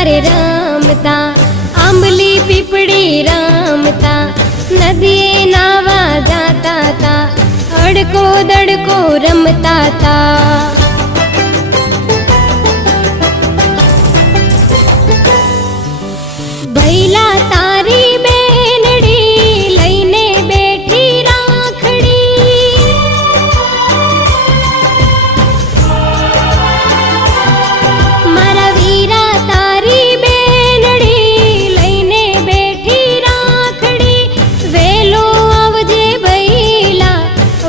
किनारे रमता, आंबली पीपड़ी रमता, नदिए नावा जाता था, अड़को दड़को रमता था।